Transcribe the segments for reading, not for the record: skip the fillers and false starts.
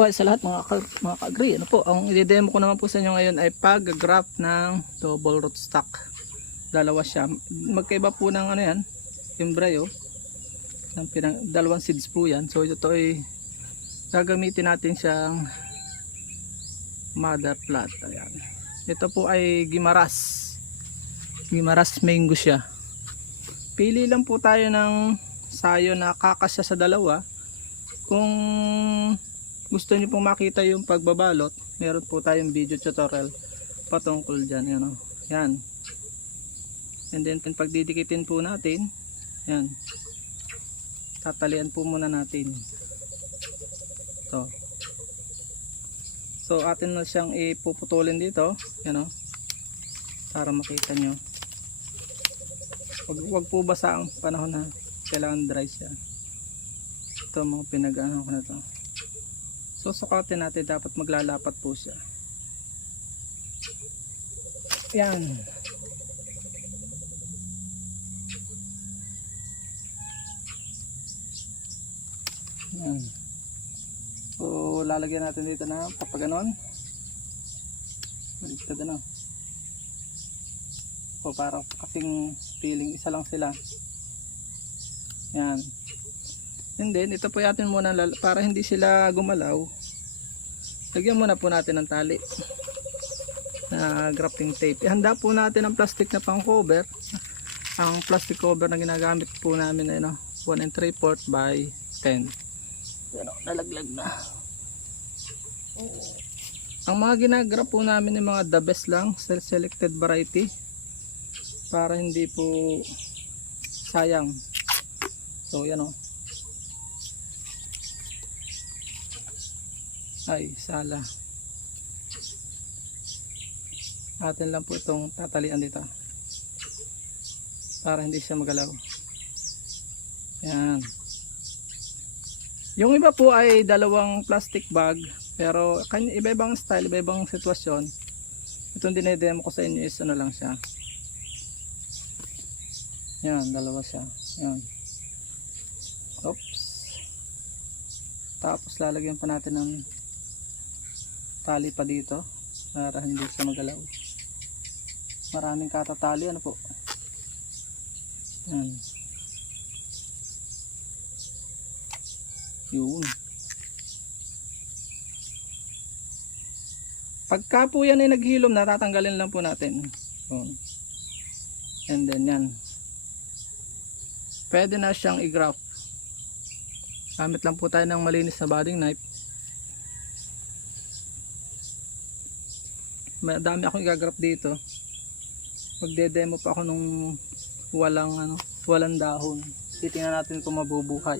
buhay sa lahat mga ka-agree. Ano po, ang i-demo ko naman po sa inyo ngayon ay pag-graft ng double rootstock. Dalawa siya. Magkaiba po ng ano yan, embryo. Dalawang seeds po yan. So ito ay gagamitin natin siyang mother plant. Ayan. Ito po ay Gimaras. Gimaras mango siya. Pili lang po tayo ng sayo na kakasya sa dalawa. Kung gusto niyo pong makita yung pagbabalot, meron po tayong video tutorial patungkol dyan. Yan, o. Yan. And then pagdidikitin po natin, yan, tatalian po muna natin ito. So atin na siyang ipuputulin dito, yan, o, para makita nyo. Wag po basa ang panahon na kailangan dry siya. Ito mga pinag-ano ko na to. So sukatin natin, dapat maglalapat po siya. Yan. Yan. So lalagyan natin dito na papaganon. Baligtad na. O para kasing feeling isa lang sila. Yan. And then ito po natin muna para hindi sila gumalaw. Lagyan muna po natin ng tali na grafting tape. Ihanda po natin ang plastic na pang cover. Ang plastic cover na ginagamit po namin ay 1 3/4 by 10. Yan, nalaglag na. Ang mga ginagrap po namin ng mga the best lang, selected variety, para hindi po sayang. So yan, o. Ay, sala. Atin lang po itong tatalian dito para hindi siya magalaw. Yan. Yung iba po ay dalawang plastic bag, pero iba-ibang style, iba-ibang sitwasyon. Itong dinedemo ko sa inyo is ano lang siya. Yan, dalawa siya. Yan. Oops. Tapos lalagyan pa natin ng tali pa dito para hindi siya magalaw. Maraming katatali, ano po. Yan. Yun. Pagka po yan ay naghilom, natatanggalin lang po natin. Yun. And then yan. Pwede na siyang i-graft. Gamit lang po tayo ng malinis na budding knife. Madami akong i-graft dito. Magde-demo pa ako nung walang dahon. Titingnan natin kung mabubuhay.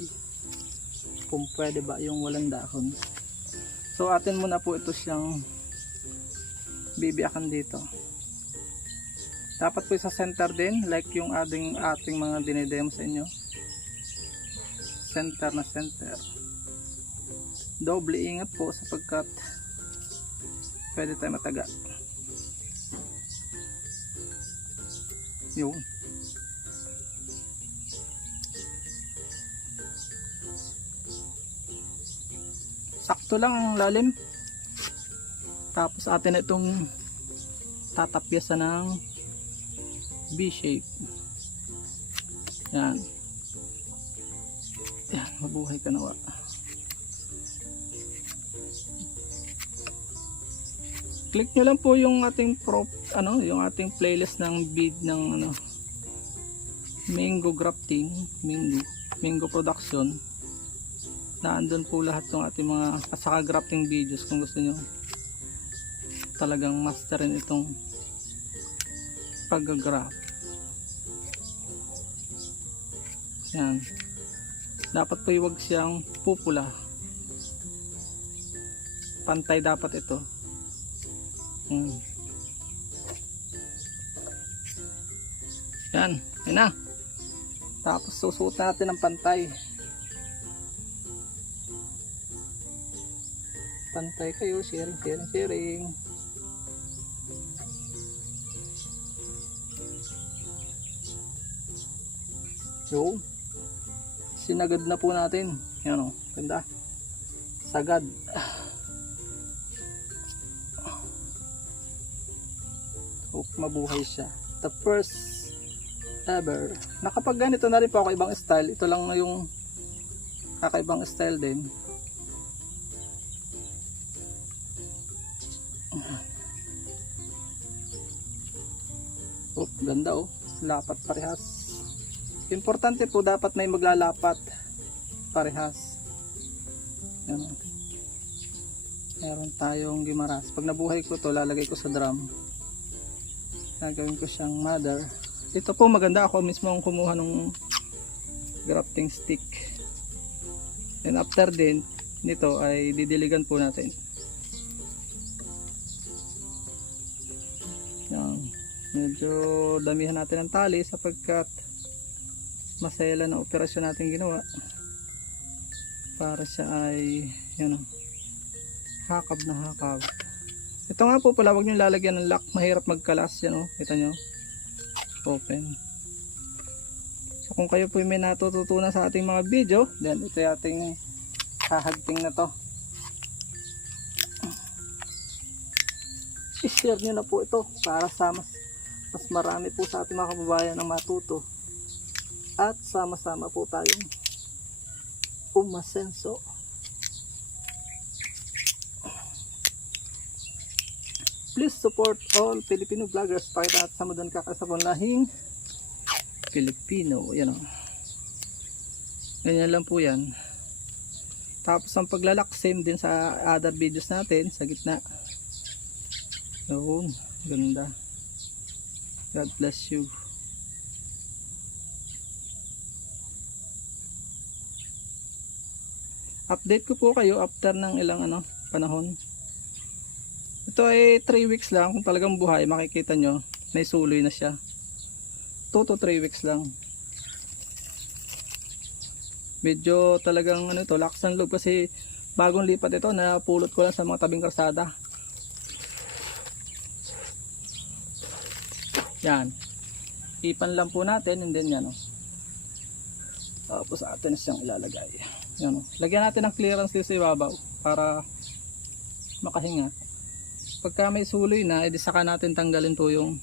Kung pwede ba yung walang dahon. So atin muna po ito siyang bibiyakan dito. Dapat po sa center din, like yung ating mga dinedemo sa inyo. Center na center. Doble ingat po sapagkat pwede tayo mataga. Yun. Sakto lang ang lalim. Tapos atin na itong tatapyasan ng B-shape. Yan. Yan, mabuhay ka nawa. Click nyo lang po yung ating yung ating playlist ng ng mango grafting, mango production. Naandun po lahat ng ating mga saka grafting videos kung gusto nyo talagang masterin itong pag-graft. Yan. Dapat po iwag siyang pupula. Pantay dapat ito. Yan. Yan na. Tapos susuot natin ng pantay. Pantay kayo. Sharing. So, sinagad na po natin. Yan, o, ganda. Sagad. Hope mabuhay siya. The first ever. Nakapag ganito na rin po ako ibang style. Ito lang na yung kakaibang style din. Oh, ganda oh. Lapat parehas. Importante po dapat may maglalapat parehas. Yan. Meron tayong gimaras. Pag nabuhay ko to, lalagay ko sa drum. Gagawin ko siyang mother. Ito po maganda, ako mismo ang kumuha ng grafting stick. And after din nito ay didiligan po natin. Yan. Medyo damihan natin ng tali sapagkat masaya lang na operasyon natin ginawa para siya ay yan o, hakab na hakab. Ito nga po pala, huwag nyo lalagyan ng lock, mahirap magkalas yan o, kita nyo, open. So kung kayo po may natututunan sa ating mga video, then ito yung ating hahagting na to. I-share nyo na po ito para sa mas marami po sa ating mga kababayan ang matuto at sama-sama po tayong umasenso. Please support all Filipino vloggers. Pakita at samudan ka sa lahing Filipino. Yan o. Ganyan lang po yan. Tapos ang paglalak same din sa other videos natin sa gitna. Yun, ganda. God bless you. Update ko po kayo after ng ilang panahon. Ito ay 3 weeks lang. Kung talagang buhay, makikita nyo may suloy na siya. 2 to 3 weeks lang. Medyo talagang lakas ng loob kasi bagong lipat ito, napulot ko lang sa mga tabing kalsada. Yan. Ipan lang po natin and then yan o. Tapos atin siyang ilalagay. Yan o. Lagyan natin ng clearance dito sa ibabaw para makahinga. Pagka may suloy na, edi saka natin tanggalin po yung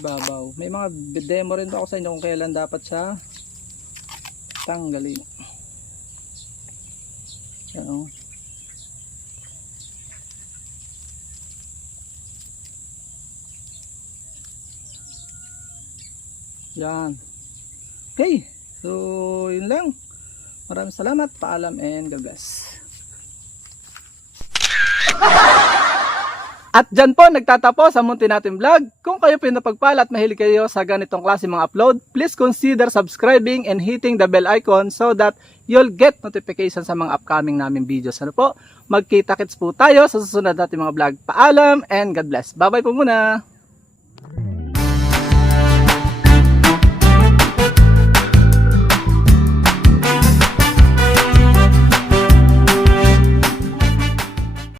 ibabaw. May mga demo rin ako sa inyo kung kailan dapat siya tanggalin. Yan o. Yan. Okay. So, yun lang. Maraming salamat. Paalam and God bless. At dyan po nagtatapos ang munti natin vlog. Kung kayo pinapagpala at mahilig kayo sa ganitong klase mga upload, please consider subscribing and hitting the bell icon so that you'll get notification sa mga upcoming namin videos. Ano po? Magkita-kits po tayo sa susunod natin mga vlog. Paalam and God bless. Bye-bye po muna.